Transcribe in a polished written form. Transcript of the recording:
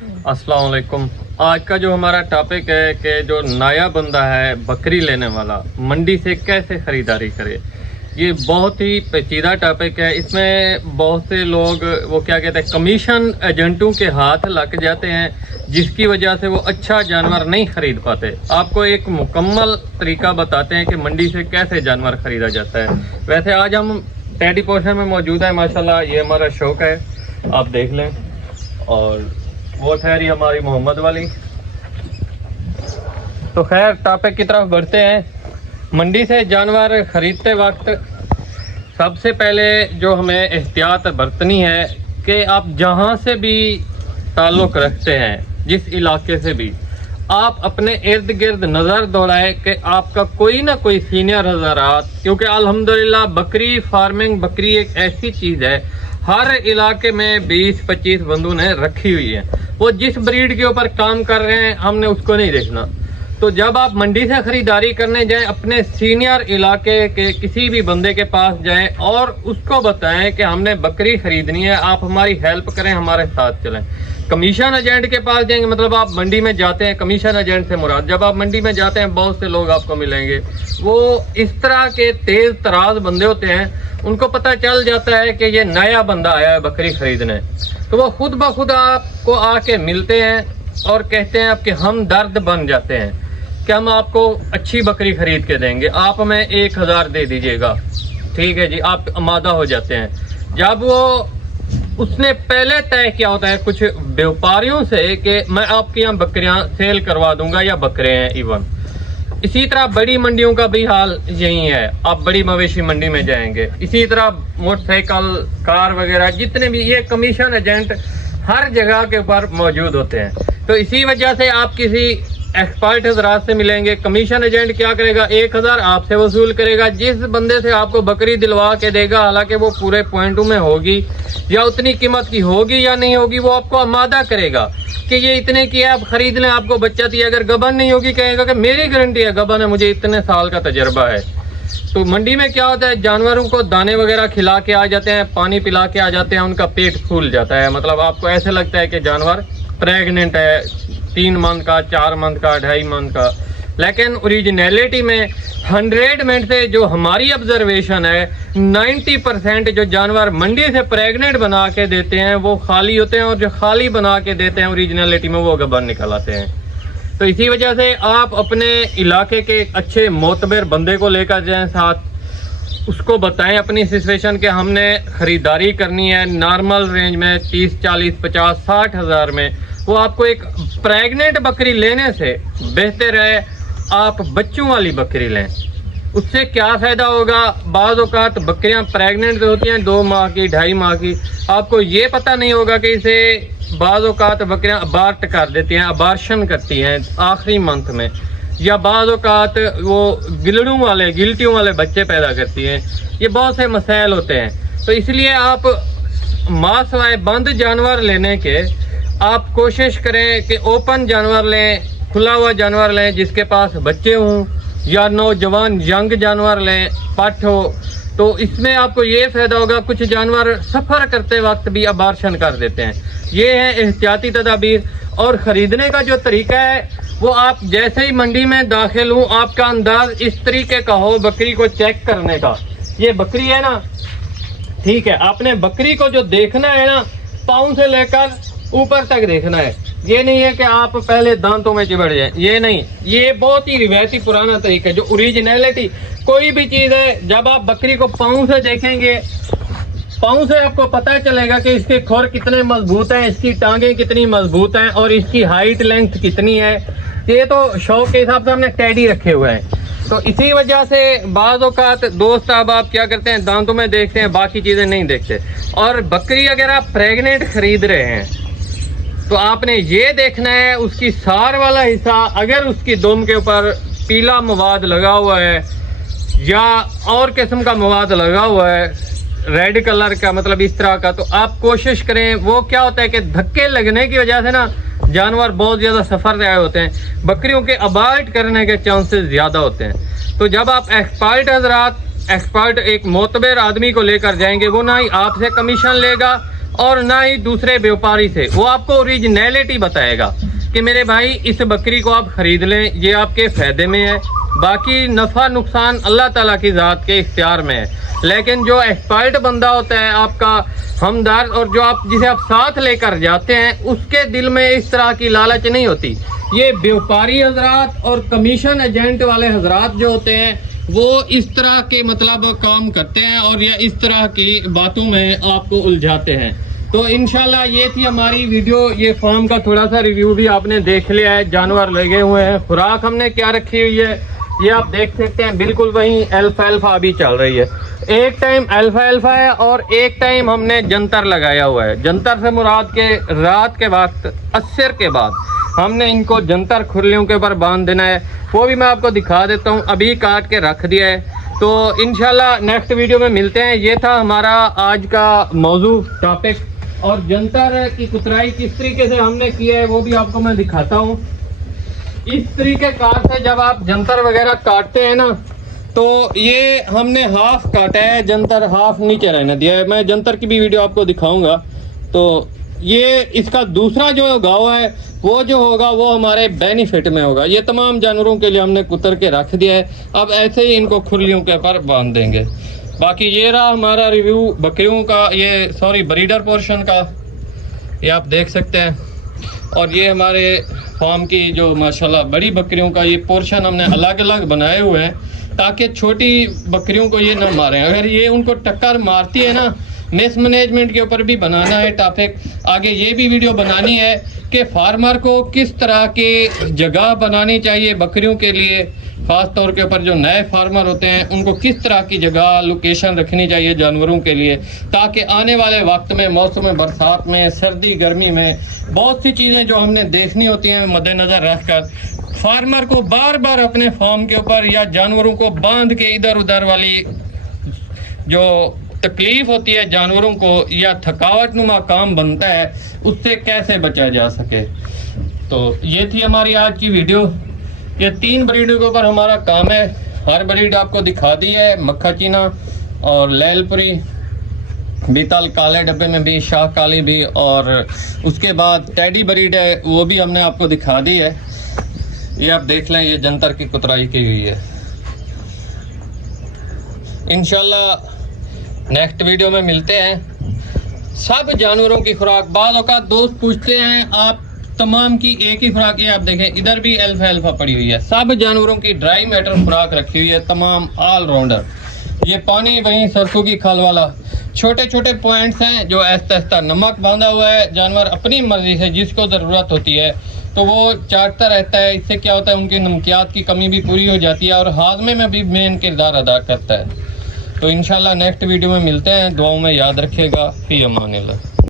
अस्सलाम वालेकुम। आज का जो हमारा टॉपिक है कि जो नया बंदा है बकरी लेने वाला मंडी से कैसे ख़रीदारी करे, ये बहुत ही पेचीदा टॉपिक है। इसमें बहुत से लोग वो क्या कहते हैं कमीशन एजेंटों के हाथ लग जाते हैं, जिसकी वजह से वो अच्छा जानवर नहीं ख़रीद पाते। आपको एक मुकम्मल तरीका बताते हैं कि मंडी से कैसे जानवर ख़रीदा जाता है। वैसे आज हम टेडी पोर्शन में मौजूद है, माशाल्लाह ये हमारा शौक है, आप देख लें। और वो ठहरी हमारी मोहम्मद वाली। तो खैर टॉपिक की तरफ बढ़ते हैं। मंडी से जानवर ख़रीदते वक्त सबसे पहले जो हमें एहतियात बरतनी है कि आप जहां से भी ताल्लुक़ रखते हैं, जिस इलाके से भी, आप अपने इर्द गिर्द नज़र दौड़ाएं कि आपका कोई ना कोई सीनियर हज़रात, क्योंकि अल्हम्दुलिल्लाह बकरी फार्मिंग, बकरी एक ऐसी चीज़ है हर इलाके में 20-25 बंदों ने रखी हुई है। वो जिस ब्रीड के ऊपर काम कर रहे हैं हमने उसको नहीं देखना। तो जब आप मंडी से ख़रीदारी करने जाएं, अपने सीनियर इलाके के किसी भी बंदे के पास जाएं और उसको बताएं कि हमने बकरी ख़रीदनी है, आप हमारी हेल्प करें, हमारे साथ चलें। कमीशन एजेंट के पास जाएंगे, मतलब आप मंडी में जाते हैं, कमीशन एजेंट से मुराद, जब आप मंडी में जाते हैं बहुत से लोग आपको मिलेंगे, वो इस तरह के तेज़ तराज बंदे होते हैं, उनको पता चल जाता है कि ये नया बंदा आया है बकरी ख़रीदने, तो वो खुद ब खुद आपको आके मिलते हैं और कहते हैं कि हम दर्द बन जाते हैं कि हम आपको अच्छी बकरी ख़रीद के देंगे, आप हमें 1000 दे दीजिएगा। ठीक है जी, आप आमादा हो जाते हैं। जब वो उसने पहले तय किया होता है कुछ व्यापारियों से कि मैं आपके यहाँ बकरियाँ सेल करवा दूंगा या बकरे हैं इवन। इसी तरह बड़ी मंडियों का भी हाल यही है, आप बड़ी मवेशी मंडी में जाएंगे, इसी तरह मोटरसाइकिल, कार वगैरह जितने भी ये कमीशन एजेंट हर जगह के ऊपर मौजूद होते हैं। तो इसी वजह से आप किसी एक्सपर्ट हजरात से मिलेंगे, कमीशन एजेंट क्या करेगा, 1000 आपसे वसूल करेगा। जिस बंदे से आपको बकरी दिलवा के देगा, हालांकि वो पूरे पॉइंटों में होगी या उतनी कीमत की होगी या नहीं होगी, वो आपको आमादा करेगा कि ये इतने की है, आप खरीद लें, आपको बच्चा दिया। अगर गबन नहीं होगी कहेगा कि मेरी गारंटी है गबन है, मुझे इतने साल का तजर्बा है। तो मंडी में क्या होता है, जानवरों को दाने वगैरह खिला के आ जाते हैं, पानी पिला के आ जाते हैं, उनका पेट फूल जाता है, मतलब आपको ऐसे लगता है कि जानवर प्रेग्नेंट है, 3 मंथ का, 4 मंथ का, 2.5 मंथ का। लेकिन ओरिजिनलिटी में 100 में से जो हमारी ऑब्जर्वेशन है 90% जो जानवर मंडी से प्रेग्नेंट बना के देते हैं वो खाली होते हैं, और जो खाली बना के देते हैं ओरिजिनलिटी में वो गबन निकल आते हैं। तो इसी वजह से आप अपने इलाके के अच्छे मोतबर बंदे को लेकर जाएं साथ, उसको बताएं अपनी सिचुएशन के हमने ख़रीदारी करनी है नॉर्मल रेंज में 30, 40, 50, 60 हज़ार में। वो आपको एक प्रेग्नेंट बकरी लेने से बेहतर है आप बच्चों वाली बकरी लें। उससे क्या फ़ायदा होगा, बाज़ औक़ात बकरियां प्रेग्नेंट होती हैं 2 माह की, 2.5 माह की, आपको ये पता नहीं होगा कि इसे बाज़ औक़ात बकरियां अबार्ट कर देती हैं, अबार्शन करती हैं आखिरी मंथ में, या बाज़ औक़ात वो गिल्टियों वाले बच्चे पैदा करती हैं। ये बहुत से मसाइल होते हैं। तो इसलिए आप मांस वाले बंद जानवर लेने के आप कोशिश करें कि ओपन जानवर लें, खुला हुआ जानवर लें जिसके पास बच्चे हों, या नौजवान यंग जानवर लें, पट हो। तो इसमें आपको ये फ़ायदा होगा, कुछ जानवर सफ़र करते वक्त भी अबार्शन कर देते हैं। ये है एहतियाती तदाबीर। और ख़रीदने का जो तरीका है वो आप जैसे ही मंडी में दाखिल हूँ, आपका अंदाज इस तरीके का हो बकरी को चेक करने का। ये बकरी है ना, ठीक है, आपने बकरी को जो देखना है ना, पाँव से लेकर ऊपर तक देखना है। ये नहीं है कि आप पहले दांतों में चिबड़ जाए, ये नहीं, ये बहुत ही रिवायती पुराना तरीका है। जो ओरिजिनलिटी कोई भी चीज़ है, जब आप बकरी को पाँव से देखेंगे, पाँव से आपको पता चलेगा कि इसके खुर कितने मजबूत हैं, इसकी टांगें कितनी मजबूत हैं और इसकी हाइट लेंथ कितनी है। ये तो शौक के हिसाब से हमने टेडी रखे हुए हैं। तो इसी वजह से बाज़ औक़ात दोस्त अब आप क्या करते हैं, दांतों में देखते हैं, बाकी चीज़ें नहीं देखते। और बकरी अगर आप प्रेग्नेंट ख़रीद रहे हैं तो आपने ये देखना है उसकी सार वाला हिस्सा, अगर उसकी दुम के ऊपर पीला मवाद लगा हुआ है या और किस्म का मवाद लगा हुआ है, रेड कलर का, मतलब इस तरह का, तो आप कोशिश करें। वो क्या होता है कि धक्के लगने की वजह से ना जानवर बहुत ज़्यादा सफ़र रहे होते हैं, बकरियों के अबार्ट करने के चांसेस ज़्यादा होते हैं। तो जब आप एक्सपर्ट एक मोतबर आदमी को लेकर जाएंगे, वो ना ही आपसे कमीशन लेगा اور نہ ہی دوسرے व्यापारी سے. وہ آپ کو اوریجنیلٹی بتائے گا کہ میرے بھائی اس بکری کو آپ خرید لیں, یہ آپ کے فائدے میں ہے, باقی نفع نقصان اللہ تعالیٰ کی ذات کے اختیار میں ہے. لیکن جو ایکسپرٹ بندہ ہوتا ہے آپ کا ہمدرد, اور جو آپ جسے آپ ساتھ لے کر جاتے ہیں, اس کے دل میں اس طرح کی لالچ نہیں ہوتی. یہ व्यापारी حضرات اور کمیشن ایجنٹ والے حضرات جو ہوتے ہیں وہ اس طرح کے مطلب کام کرتے ہیں اور یا اس طرح کی باتوں میں آپ کو الجھاتے ہیں. تو انشاءاللہ یہ تھی ہماری ویڈیو. یہ فارم کا تھوڑا سا ریویو بھی آپ نے دیکھ لیا ہے. جانور لگے ہوئے ہیں, خوراک ہم نے کیا رکھی ہوئی ہے یہ آپ دیکھ سکتے ہیں. بالکل وہیں الفا ابھی چل رہی ہے. ایک ٹائم الفا ہے اور ایک ٹائم ہم نے جنتر لگایا ہوا ہے. جنتر سے مراد کے رات کے وقت عصر کے بعد ہم نے ان کو جنتر کھرلیوں کے اوپر باندھ دینا ہے. وہ بھی میں آپ کو دکھا دیتا ہوں, ابھی کاٹ کے رکھ دیا ہے. تو انشاءاللہ نیکسٹ ویڈیو میں ملتے ہیں. یہ تھا ہمارا آج کا موضوع ٹاپک, اور جنتر کی کترائی کس طریقے سے ہم نے کیا ہے وہ بھی آپ کو میں دکھاتا ہوں. اس طریقے کار سے جب آپ جنتر وغیرہ کاٹتے ہیں نا, تو یہ ہم نے ہاف کاٹا ہے, جنتر ہاف نیچے رہنے دیا ہے. میں جنتر کی بھی ویڈیو آپ کو دکھاؤں گا. تو یہ اس کا دوسرا جو گاؤ ہے وہ جو ہوگا وہ ہمارے بینیفٹ میں ہوگا. یہ تمام جانوروں کے لیے ہم نے کتر کے رکھ دیا ہے. اب ایسے ہی ان کو کھرلیوں کے اوپر باندھ دیں گے. باقی یہ رہا ہمارا ریویو بکریوں کا, یہ بریڈر پورشن کا, یہ آپ دیکھ سکتے ہیں. اور یہ ہمارے فارم کی جو ماشاءاللہ بڑی بکریوں کا یہ پورشن ہم نے الگ الگ بنائے ہوئے ہیں تاکہ چھوٹی بکریوں کو یہ نہ ماریں. اگر یہ ان کو ٹکر مارتی ہے نا, میس مینجمنٹ کے اوپر بھی بنانا ہے ٹاپک. آگے یہ بھی ویڈیو بنانی ہے کہ فارمر کو کس طرح کی جگہ بنانی چاہیے بکریوں کے لیے, خاص طور کے اوپر جو نئے فارمر ہوتے ہیں ان کو کس طرح کی جگہ لوکیشن رکھنی چاہیے جانوروں کے لیے, تاکہ آنے والے وقت میں موسم برسات میں, سردی گرمی میں بہت سی چیزیں جو ہم نے دیکھنی ہوتی ہیں مد نظر رکھ کر فارمر کو بار بار اپنے فارم کے اوپر یا جانوروں کو باندھ کے ادھر ادھر والی جو تکلیف ہوتی ہے جانوروں کو یا تھکاوٹ نما کام بنتا ہے اس سے کیسے بچا جا سکے. تو یہ تھی ہماری آج کی ویڈیو. یہ 3 بریڈوں کے اوپر ہمارا کام ہے. ہر بریڈ آپ کو دکھا دی ہے, مکھا چینا اور لیل پوری, بیتل کالے ڈبے میں بھی, شاہ کالی بھی, اور اس کے بعد ٹیڈی بریڈ ہے وہ بھی ہم نے آپ کو دکھا دی ہے. یہ آپ دیکھ لیں, یہ جنتر کی کترائی کی ہوئی ہے. انشاءاللہ نیکسٹ ویڈیو میں ملتے ہیں. سب جانوروں کی خوراک, بعض اوقات دوست پوچھتے ہیں آپ تمام کی ایک ہی خوراک, یہ آپ دیکھیں ادھر بھی الفا پڑی ہوئی ہے. سب جانوروں کی ڈرائی میٹر خوراک رکھی ہوئی ہے, تمام آل راؤنڈر. یہ پانی وہیں سرسوں کی کھال والا, چھوٹے چھوٹے پوائنٹس ہیں جو آہستہ آہستہ نمک باندھا ہوا ہے. جانور اپنی مرضی سے جس کو ضرورت ہوتی ہے تو وہ چاٹتا رہتا ہے. اس سے کیا ہوتا ہے ان کی نمکیات کی کمی بھی پوری ہو جاتی ہے اور ہاضمے میں بھی مین کردار ادا کرتا ہے. تو انشاءاللہ نیکسٹ ویڈیو میں ملتے ہیں. دعاؤں میں یاد رکھیے گا. فی امان اللہ.